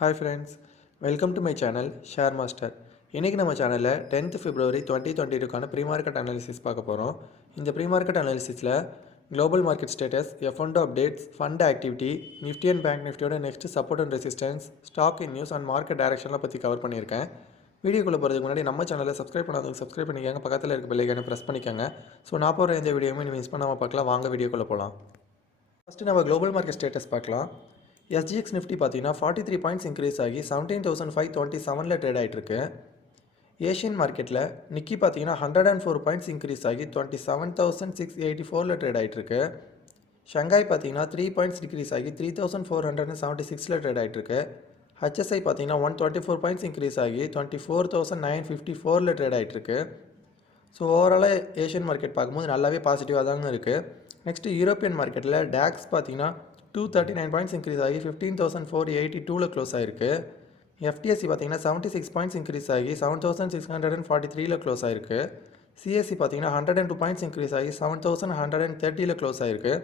Hi friends, welcome to my channel Share Master. இன்றைக்கி நம்ம சேனலில் 10th February 2022 ப்ரீ-மார்க்கெட் அனாலிசிஸ் பார்க்க போகிறோம். இந்த ப்ரீ-மார்க்கெட் அனாலிசிஸில் global market status, F1 updates, fund activity, Nifty and bank நிஃப்டியோட next support and resistance, stock in news and market டைரக்ஷன்லாம் பற்றி கவர் பண்ணியிருக்கேன். வீடியோக்குள்ளே போகிறதுக்கு முன்னாடி நம்ம சேனலை சப்ஸ்கிரைப் பண்ணாதவங்க சப்ஸ்கிரைப் பண்ணிக்கோங்க, பக்கத்தில் இருக்க பெல் ஐக்கானை ப்ரெஸ் பண்ணிக்கோங்க. ஸோ நான் போகிற எந்த வீடியோவுமே நீங்கள் மிஸ் பண்ணாமல் பார்க்கலாம். வாங்க வீடியோக்குள்ளே போகலாம். ஃபஸ்ட்டு நம்ம குளோபல் மார்க்கெட் ஸ்டேட்டஸ் பார்க்கலாம். SGX நிஃப்டி பார்த்தீங்கன்னா 43 பாயிண்ட்ஸ் இன்க்ரீஸ் ஆகி 17,527 ட்ரேட் ஆகிட்டுருக்கு. ஏஷியன் மார்க்கெட்டில் நிக்கி பார்த்தீங்கன்னா 104 பாயிண்ட்ஸ் இன்க்ரீஸ் ஆகி 27,684 ட்ரேட் ஆகிட்டுருக்கு. ஷங்காய் பார்த்தீங்கன்னா 3 பாயிண்ட்ஸ் டிக்ரீஸ் ஆகி 3,476 ட்ரேட் ஆகிட்டுருக்கு. HSI பார்த்தீங்கன்னா 124 பாயிண்ட்ஸ் இன்க்ரீஸ் ஆகி 24,954 ட்ரேட் ஆகிட்டுருக்கு. ஸோ ஓவராலாக ஏஷியன் மார்க்கெட் பார்க்கும்போது நல்லாவே பாசிட்டிவாக தாங்க இருக்குது. நெக்ஸ்ட்டு யூரோப்பியன் மார்க்கெட்டில் டேக்ஸ் பார்த்தீங்கன்னா 239 பாயிண்ட்ஸ் இன்க்ரீஸ் ஆகி 15,482 க்ளோஸ் ஆகிருக்கு. FTSE பார்த்தீங்கன்னா 76 பாயிண்ட்ஸ் இன்க்ரீஸ் ஆகி 7,643 க்ளோஸ் ஆகிருக்கு. CSE பார்த்தீங்கன்னா 102 பாயிண்ட்ஸ் இன்க்ரீஸ் ஆகி 7,130 க்ளோஸ் ஆகிருக்கு.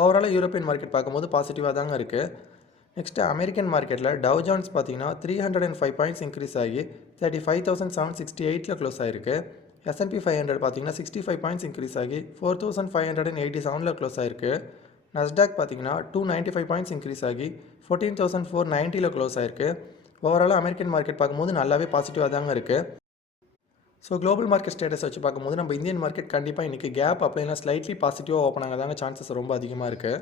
ஓவராலாக யூரோப்பியன் மார்க்கெட் பார்க்கும்போது பாசிட்டிவாக தாங்க இருக்குது. நெக்ஸ்ட்டு அமெரிக்கன் மார்க்கெட்டில் டவ் ஜோன்ஸ் பார்த்தீங்கன்னா 305 பாயிண்ட்ஸ் இன்க்ரீஸ் ஆகி 35,768 க்ளோஸ் ஆகிருக்கு. S&P 500 பார்த்தீங்கன்னா 65 பாயிண்ட்ஸ் இன்க்ரீஸ் ஆகி 4,587 க்ளோஸ் ஆகிருக்கு. நஸ்டாக் பார்த்தீங்கன்னா 295 பாயிண்ட்ஸ் இன்க்ரீஸ் ஆகி 14,490 க்ளோஸ் ஆகிருக்கு. ஓவராலாக அமெரிக்கன் மார்க்கெட் பார்க்கும்போது நல்லாவே பாசிட்டிவாக தாங்க இருக்குது. ஸோ குளோபல் மார்க்கெட் ஸ்டேட்டஸ் வச்சு பார்க்கும்போது நம்ம இந்தியன் மார்க்கெட் கண்டிப்பாக இன்றைக்கி கேப் அப்படின்னா ஸ்லைட்லி பாசிட்டிவாக ஓப்பன் ஆகதாங்க சான்சஸ் ரொம்ப அதிகமாக இருக்குது.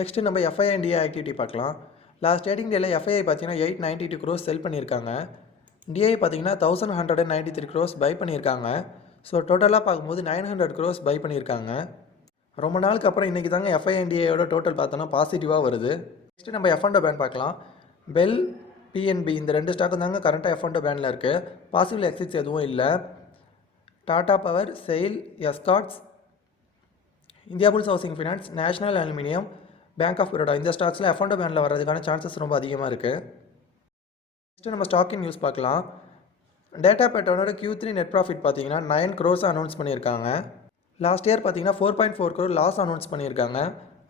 நெக்ஸ்ட்டு நம்ம FII and DI ஆக்டிவிட்டி பார்க்கலாம். லாஸ்ட் ட்ரேடிங் டேயில் FII பார்த்தீங்கன்னா 892 crores செல் பண்ணியிருக்காங்க. DI பார்த்தீங்கன்னா 1,193 crores பை பண்ணியிருக்காங்க. ஸோ டோட்டலாக பார்க்கும்போது 900 crores பை பண்ணியிருக்காங்க. ரொம்ப நாளுக்கு அப்புறம் இன்றைக்கி தாங்க FII and DIயோட டோட்டல் பார்த்தோன்னா பாசிட்டிவாக வருது. நெக்ஸ்ட்டு நம்ம F1 பேண்ட் பார்க்கலாம். பெல், PNB இந்த ரெண்டு ஸ்டாக்கும் தாங்க கரண்ட்டாக F1 பேண்டில் இருக்குது. பாசிபிள் எக்ஸிட்ஸ் எதுவும் இல்லை. Tata power, SAIL, Escorts, India bulls housing finance, national aluminium, bank of Baroda இந்த ஸ்டாக்ஸில் F1 பேண்டில் வர்றதுக்கான சான்சஸ் ரொம்ப அதிகமாக இருக்குது. நெக்ஸ்ட்டு நம்ம ஸ்டாக் இன் நியூஸ் பார்க்கலாம். டேட்டா பேட்டர்னோட Q3 நெட் ப்ராஃபிட் பார்த்தீங்கன்னா 9 crores அனௌன்ஸ் பண்ணியிருக்காங்க. லாஸ்ட் இயர் பார்த்தீங்கன்னா 4.4 crore லாஸ் அனௌன்ஸ் பண்ணியிருக்காங்க.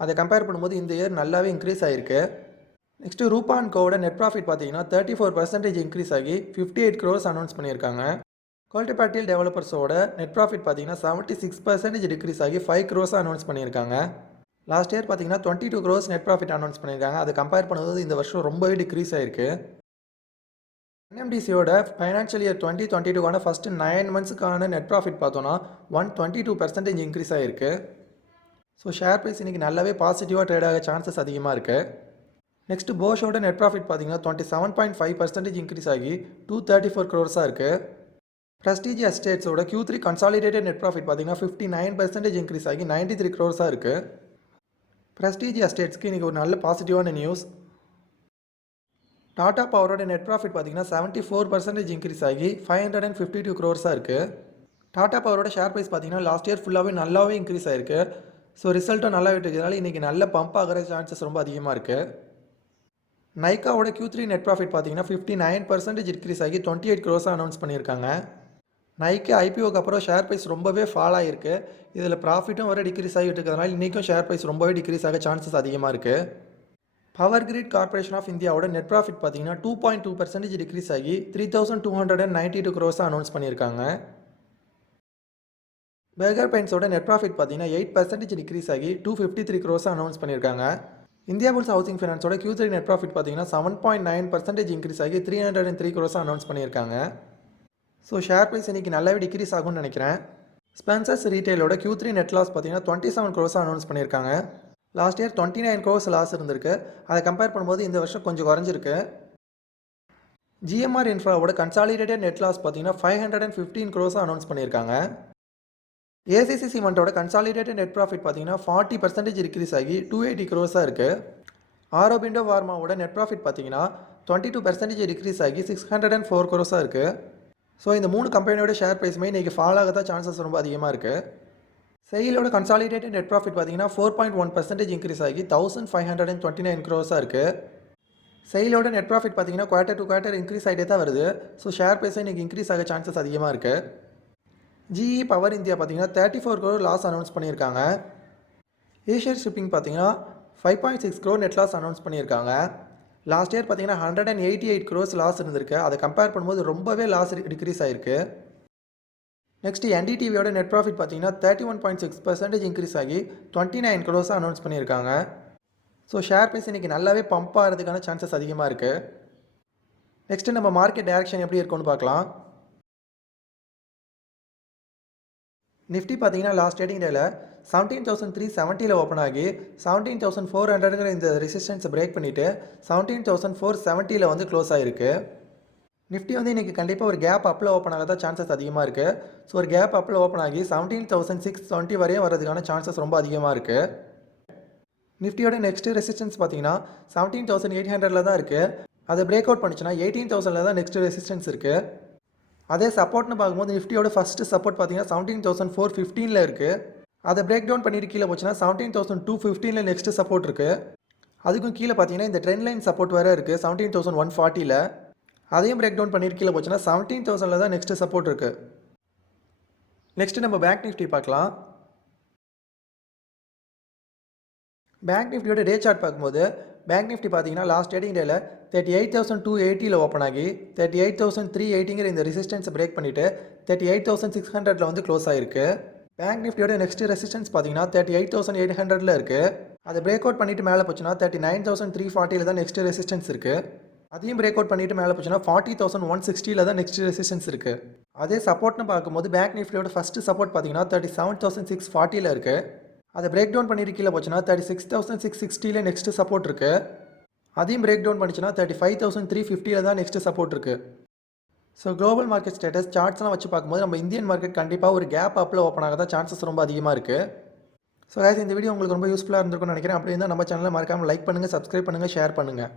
அதை கம்பேர் பண்ணும்போது இந்த இயர் நல்லாவே இன்க்ரீஸ் ஆகிருக்கு. நெக்ஸ்ட்டு ரூபா அண்ட் கோவோட நெட் ப்ராஃபிட் பார்த்தீங்கன்னா 34% இன்க்ரீஸ் ஆகி 58 crores அனௌன்ஸ் பண்ணியிருக்காங்க. கோல்டிபாட்டில் டெவலப்பர்ஸோட நெட் ப்ராஃபிட் பார்த்தீங்கன்னா 76% டிக்ரீஸ் ஆகி 5 crores அனௌன்ஸ் பண்ணியிருக்காங்க. லாஸ்ட் இயர் பார்த்தீங்கன்னா 22 crores நெட் ப்ராஃபிட் அனௌன்ஸ் பண்ணியிருக்காங்க. அதை கம்பேர் பண்ணும்போது இந்த வருஷம் ரொம்பவே டிக்ரீஸ் ஆகிருக்கு. NMDCயோட ஃபைனான்ஷியல் இயர் 2022 ஃபஸ்ட்டு 9 monthsக்கான நெட் ப்ராஃபிட் பார்த்தோன்னா 122% இன்க்ரீஸ் ஆகிருக்கு. ஸோ ஷேர் ப்ரைஸ் இன்றைக்கி நல்லாவே பாசிட்டிவாக ட்ரேட் ஆக சான்சஸ் அதிகமாக இருக்குது. நெக்ஸ்ட்டு போஷோட நெட் ப்ராஃபிட் பார்த்தீங்கன்னா 27.5% இன்க்ரீஸ் ஆகி 234 crores இருக்குது. ப்ரெஸ்டீஜ் எஸ்டேட்ஸோட Q3 கன்சாலிடேட்டட் நெட் ப்ராஃபிட் பார்த்தீங்கன்னா 59% இன்க்ரீஸ் ஆகி 93 crores இருக்குது. ப்ரெஸ்டீஜ் எஸ்டேட்ஸ்க்கு இன்றைக்கி ஒரு நல்ல பாசிட்டிவான நியூஸ். டாடா பவரோட நெட் ப்ராஃபிட் பார்த்தீங்கன்னா 74% இன்க்ரீஸ் ஆகி 552 crores இருக்குது. டாடா பவரோட ஷேர் ப்ரைஸ் பார்த்தீங்கன்னா லாஸ்ட் இயர் ஃபுல்லாகவே நல்லாவே இன்க்ரீஸ் ஆகிருக்கு. ஸோ ரிசல்ட்டும் நல்லா விட்டுக்கிறதுனால இன்றைக்கி நல்ல பம்ப் ஆகிற சான்சஸ் ரொம்ப அதிகமாக இருக்குது. நைக்காவோட Q3 நெட் ப்ராஃபிட் பார்த்தீங்கன்னா 59% இன்க்ரீஸ் ஆகி 28 crores அனௌன்ஸ் பண்ணியிருக்காங்க. நைக்கு IPOக்கு அப்புறம் ஷேர் ப்ரைஸ் ரொம்பவே ஃபால் ஆகிருக்கு. இதில் ப்ராஃபிட்டும் வர டிக்ரீஸ் ஆகிட்டு இருக்கிறதுனால இன்றைக்கும் ஷேர் ப்ரைஸ் ரொம்பவே டிக்ரீஸ் ஆக சான்சஸ் அதிகமாக இருக்குது. பவர் கிரிட் கார்பரேஷன் ஆஃப் இந்தியாவோட நெட் ப்ராஃபிட் பார்த்தீங்கன்னா 2.2% டிக்ரீஸ் ஆகி 3,292 crores அனௌன்ஸ் பண்ணியிருக்காங்க. பெர்கர் பெயிண்ட்ஸோட நெட் ப்ராஃபிட் பார்த்தீங்கன்னா 8% டிக்ரீஸ் ஆகி 253 crores அனௌன்ஸ் பண்ணியிருக்காங்க. இந்தியா புல்ஸ் ஹவுசிங் ஃபைனான்ஸோட Q3 நெட் ப்ராஃபிட் பார்த்தீங்கன்னா 7.9% இன்க்ரீஸ் ஆகி 303 crores அனௌன்ஸ் பண்ணியிருக்காங்க. ஸோ ஷேர் ப்ரைஸ் இன்றைக்கி நல்லாவே டிக்ரீஸ் ஆகும்னு நினைக்கிறேன். ஸ்பென்சர்ஸ் ரீட்டைலோட Q3 நெட் லாஸ் பார்த்தீங்கன்னா 27 crores அனௌன்ஸ் பண்ணியிருக்காங்க. லாஸ்ட் இயர் 29 crores லாஸ் இருந்திருக்கு. அதை கம்பேர் பண்ணும்போது இந்த வருஷம் கொஞ்சம் குறைஞ்சிருக்கு. GMR இன்ஃப்ராவோட கன்சாலிடேட்டட் நெட் லாஸ் பார்த்தீங்கன்னா 515 crores அனௌன்ஸ் பண்ணியிருக்காங்க. ACC சிமெண்ட்டோட கன்சாலிடேட்டட் நெட் ப்ராஃபிட் பார்த்தீங்கன்னா 40% டிக்ரீஸ் ஆகி 280 crores இருக்குது. ஆரோபிண்டோ ஃபார்மாவோட நெட் ப்ராஃபிட் பார்த்தீங்கன்னா 22% டிக்ரீஸ் ஆகி 604 crores இருக்குது. ஸோ இந்த 3 கம்பெனியோட ஷேர் ப்ரைஸுமே இன்றைக்கி ஃபால் ஆகத்தான் சான்சஸ் ரொம்ப அதிகமாக இருக்குது. செயிலோட கன்சாலிடேட்டட் நெட் ப்ராஃபிட் பார்த்தீங்கன்னா 4.1% இன்க்ரீஸ் ஆகி 1,529 crores இருக்குது. செயிலோட நெட் ப்ராஃபிட் பார்த்தீங்கன்னா குவார்ட்டர் டு குவார்ட்டர் இன்க்ரீஸ் ஆகிட்டே தான் வருது. ஸோ ஷேர் ப்ரைஸை இன்றைக்கி இன்க்ரீஸ் ஆக சான்சஸ் அதிகமாக இருக்குது. GE பவர் இந்தியா பார்த்தீங்கன்னா 34 crore லாஸ் அனௌன்ஸ் பண்ணியிருக்காங்க. ஏஷியன் ஷிப்பிங் பார்த்தீங்கன்னா 5.6 crore நெட் லாஸ் அனௌன்ஸ் பண்ணியிருக்காங்க. லாஸ்ட் இயர் பார்த்தீங்கன்னா 188 crores லாஸ் இருந்திருக்கு. அதை கம்பேர் பண்ணும்போது ரொம்பவே லாஸ் டிக்ரீஸ் ஆயிருக்கு. நெக்ஸ்ட் என்டிடிவியோட நெட் ப்ராஃபிட் பார்த்தீங்கன்னா 31.6% இன்க்ரீஸ் ஆகி 29 crores அனௌன்ஸ் பண்ணியிருக்காங்க. ஸோ ஷேர் ப்ரைஸ் இன்றைக்கி நல்லாவே பம்ப் ஆகிறதுக்கான சான்சஸ் அதிகமாக இருக்குது. நெக்ஸ்ட்டு நம்ம மார்க்கெட் டைரக்ஷன் எப்படி இருக்குன்னு பார்க்கலாம். நிஃப்டி பார்த்தீங்கன்னா லாஸ்ட் ட்ரேடிங் டேல 17,370 ஓப்பன் ஆகி 17,400 இந்த ரெசிஸ்டன்ஸை பிரேக் பண்ணிவிட்டு 17,470 வந்து க்ளோஸ் ஆகிருக்கு. நிஃப்டி வந்து இன்றைக்கி கண்டிப்பாக ஒரு கேப் அப்பில் ஓப்பன் ஆக தான் சான்சஸ் அதிகமாக இருக்குது. ஸோ ஒரு கேப் அப்பில் ஓப்பன் ஆகி 17,620 வரையும் வரதுக்கான சான்சஸ் ரொம்ப அதிகமாக இருக்குது. நிஃப்டியோட நெக்ஸ்ட் ரெசிஸ்டன்ஸ் பார்த்தீங்கன்னா 17,800 தான் இருக்குது. அதை பிரேக் அவுட் பண்ணிச்சுன்னா 18,000 தான் நெக்ஸ்ட் ரெசிஸ்டன்ஸ் இருக்குது. அதே சப்போர்ட்னு பார்க்கும்போது நிஃப்டியோட ஃபஸ்ட்டு சப்போர்ட் பார்த்தீங்கன்னா 17,415 இருக்குது. அதை பிரேக் டவுன் பண்ணிட்டு கீழே போச்சுன்னா 17,215 நெக்ஸ்ட் சப்போர்ட் இருக்குது. அதுக்கும் கீழே பார்த்தீங்கன்னா இந்த ட்ரெண்ட் லைன் சப்போர்ட் வேறு இருக்குது 17,140. அதையும் பிரேக் டவுன் பண்ணிட்டு கீழே போச்சுன்னா 17,000 தான் நெக்ஸ்ட் சப்போர்ட் இருக்குது. நெக்ஸ்ட்டு நம்ம பேங்க் நிஃப்டி பார்க்கலாம். பேங்க் நிஃப்டியோட டே சார்ட் பார்க்கும்போது பேங்க் நிஃப்டி பார்த்தீங்கன்னா லாஸ்ட் ட்ரேடிங் டேல 38,280 ஓப்பன் ஆகி 38,380 இந்த ரெசிஸ்டன்ஸை பிரேக் பண்ணிவிட்டு 38,600 வந்து க்ளோஸ் ஆகிருக்கு. பேங்க் நிஃப்டியோட நெக்ஸ்ட் ரெசிஸ்டன்ஸ் பார்த்தீங்கன்னா 38,800 இருக்குது. அதை பிரேக் அவுட் பண்ணிவிட்டு மேலே போச்சுன்னா 39,340 தான் நெக்ஸ்ட் ரெசிஸ்டன்ஸ் இருக்குது. அதையும் பிரேக் அவுட் பண்ணிவிட்டு மேலே போச்சுன்னா 40,160 தான் நெக்ஸ்ட் ரெசிஸ்டன்ஸ் இருக்குது. அதே சப்போர்ட்னு பார்க்கும்போது பேங்க் நிஃப்டியோட ஃபஸ்ட்டு சப்போர்ட் பார்த்தீங்கன்னா 37,640 இருக்குது. அதை பிரேக் டவுன் பண்ணிட்டு கீழே போச்சுன்னா 36,660 நெக்ஸ்ட் சப்போர்ட் இருக்குது. அதையும் பிரேக் டவுன் பண்ணிச்சுன்னா 35,350 தான் நெக்ஸ்ட் சப்போர்ட் இருக்குது. ஸோ குளோபல் மார்க்கெட் ஸ்டேட்டஸ் சார்ட்ஸ்லாம் வச்சு பார்க்கும்போது நம்ம இந்தியன் மார்க்கெட் கண்டிப்பாக ஒரு கேப் அப்பில் ஓப்பன் ஆக தான் சான்சஸ் ரொம்ப அதிகமாக இருக்குது. ஸோ guys, இந்த வீடியோ உங்களுக்கு ரொம்ப யூஸ்ஃபுல்லாக இருந்திருக்கும்னு நினைக்கிறேன். அப்படி இருந்தால் நம்ம சேனலை மறக்காமல் லைக் பண்ணுங்கள், சப்ஸ்கிரைப் பண்ணுங்கள், ஷேர் பண்ணுங்கள்.